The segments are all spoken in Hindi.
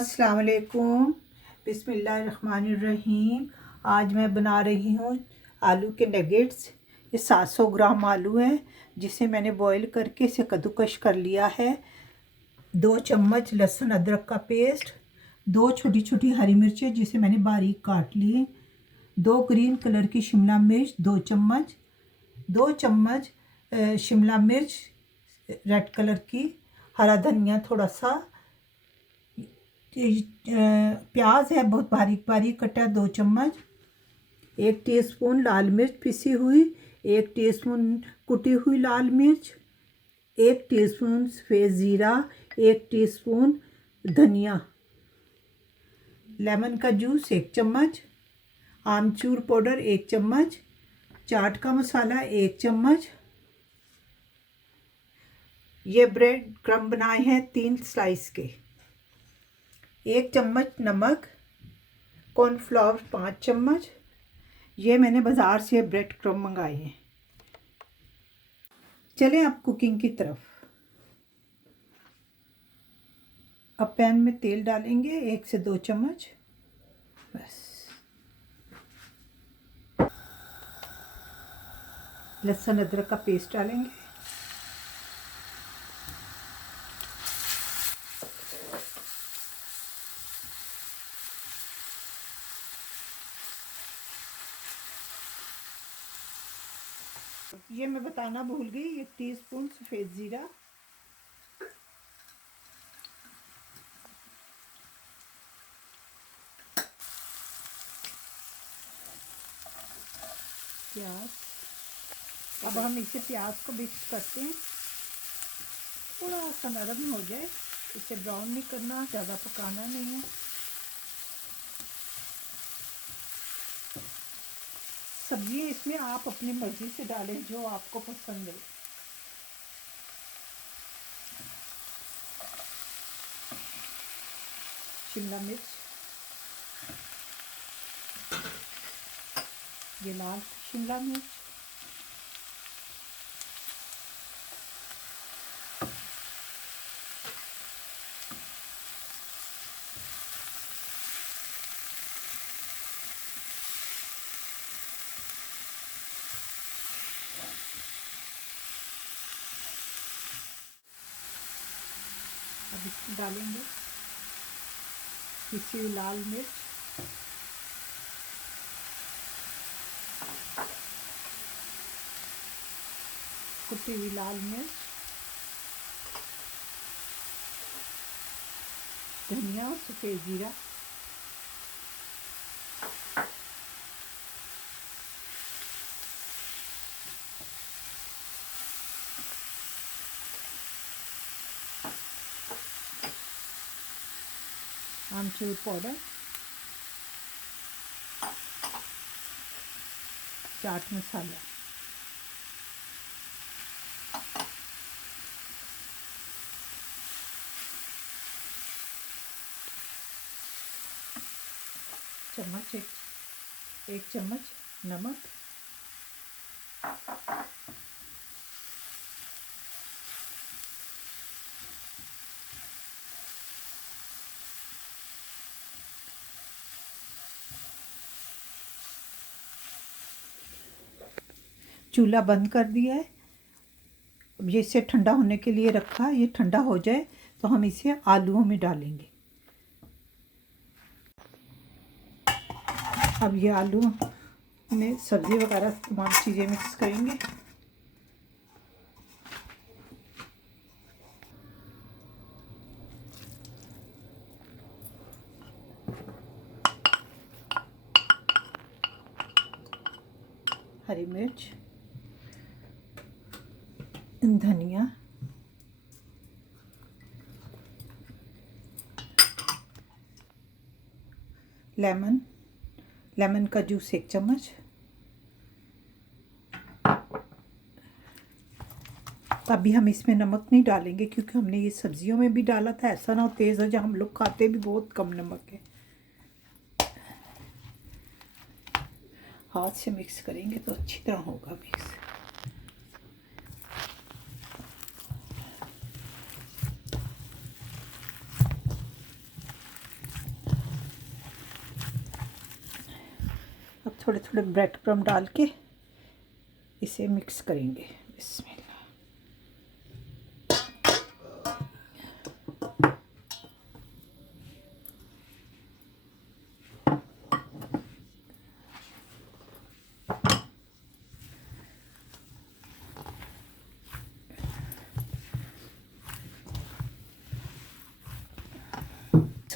अस्सलाम वालेकुम, बिस्मिल्लाहिर्रहमानिर्रहीम। आज मैं बना रही हूँ आलू के नगेट्स। ये 700 ग्राम आलू है जिसे मैंने बॉईल करके इसे कद्दूकश कर लिया है। 2 चम्मच लहसुन अदरक का पेस्ट, 2 छोटी छोटी हरी मिर्चें जिसे मैंने बारीक काट ली, 2 ग्रीन कलर की शिमला मिर्च 2 चम्मच, 2 चम्मच शिमला मिर्च रेड कलर की, हरा धनिया थोड़ा सा, प्याज है बहुत बारीक बारीक कटा 2 चम्मच, 1 टीस्पून लाल मिर्च पिसी हुई, 1 टीस्पून कुटी हुई लाल मिर्च, 1 टीस्पून सफ़ेद ज़ीरा, 1 टीस्पून धनिया, लेमन का जूस 1 चम्मच, आमचूर पाउडर 1 चम्मच, चाट का मसाला 1 चम्मच। ये ब्रेड क्रम्ब बनाए हैं 3 स्लाइस के, 1 चम्मच नमक, कॉर्नफ्लावर 5 चम्मच। ये मैंने बाज़ार से ब्रेड क्रम्ब मंगाए हैं। चलें अब कुकिंग की तरफ। अब पैन में तेल डालेंगे 1 से 2 चम्मच बस। लहसुन अदरक का पेस्ट डालेंगे, ये मैं बताना भूल गई, 1 टीस्पून सफ़ेद ज़ीरा, प्याज। अब हम इसे प्याज को मिक्स करते हैं, थोड़ा सा नरम हो जाए, इसे ब्राउन नहीं करना, ज़्यादा पकाना नहीं है। सब्जियां इसमें आप अपनी मर्ज़ी से डालें जो आपको पसंद है। शिमला मिर्च, ये लाल शिमला मिर्च, अब इसमें डालेंगे पिसी हुई लाल मिर्च, कुटी हुई लाल मिर्च, धनिया और सफ़ेद ज़ीरा, आमचूर पाउडर, चाट मसाला, चम्मच 1 चम्मच नमक, चूल्हा बंद कर दिया है। अब ये इसे ठंडा होने के लिए रखा, ये ठंडा हो जाए तो हम इसे आलूओं में डालेंगे। अब ये आलू में सब्ज़ी वगैरह तमाम चीज़ें मिक्स करेंगे। हरी मिर्च, धनिया, लेमन का जूस 1 चम्मच। अभी हम इसमें नमक नहीं डालेंगे क्योंकि हमने ये सब्जियों में भी डाला था, ऐसा ना हो तेज़ हो जाए, हम लोग खाते भी बहुत कम नमक है। हाथ से मिक्स करेंगे तो अच्छी तरह होगा मिक्स। थोड़े थोड़े ब्रेड क्रम्ब डाल के इसे मिक्स करेंगे। बिस्मिल्लाह।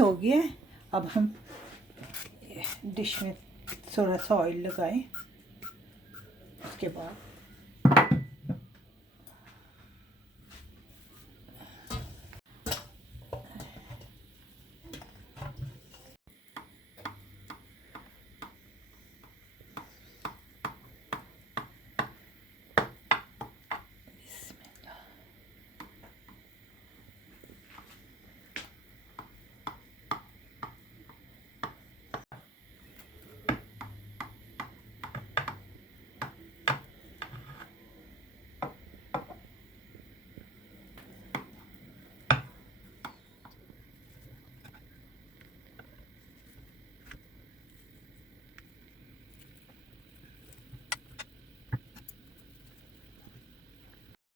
हो गया है। अब हम डिश में थोड़ा सा ऑयल लगाएं। उसके बाद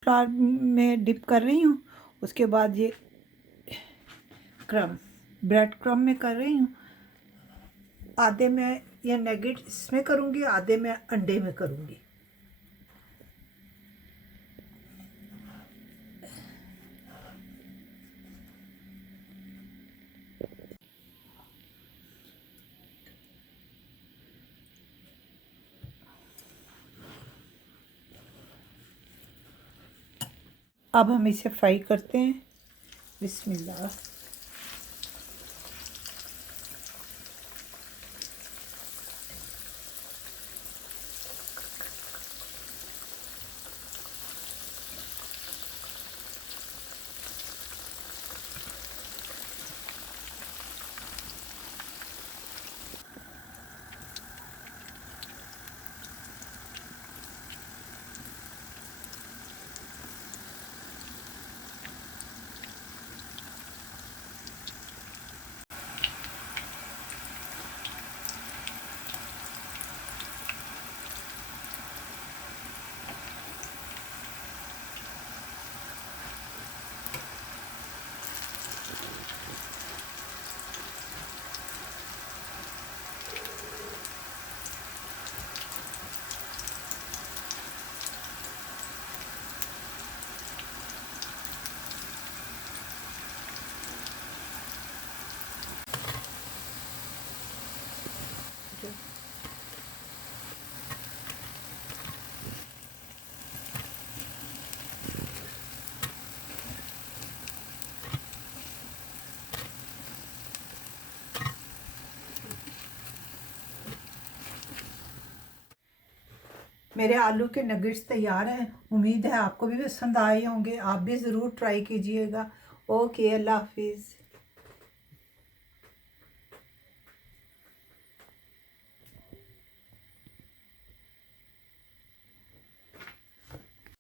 फ्लावर में डिप कर रही हूँ। उसके बाद ये ब्रेड क्रम्ब में कर रही हूँ। आधे मैं ये नगेट इसमें करूँगी, आधे मैं अंडे में करूँगी। अब हम इसे फ्राई करते हैं। बिस्मिल्लाह। मेरे आलू के नगेट्स तैयार हैं। उम्मीद है आपको भी पसंद आए होंगे। आप भी ज़रूर ट्राई कीजिएगा। ओके, अल्लाह हाफिज़।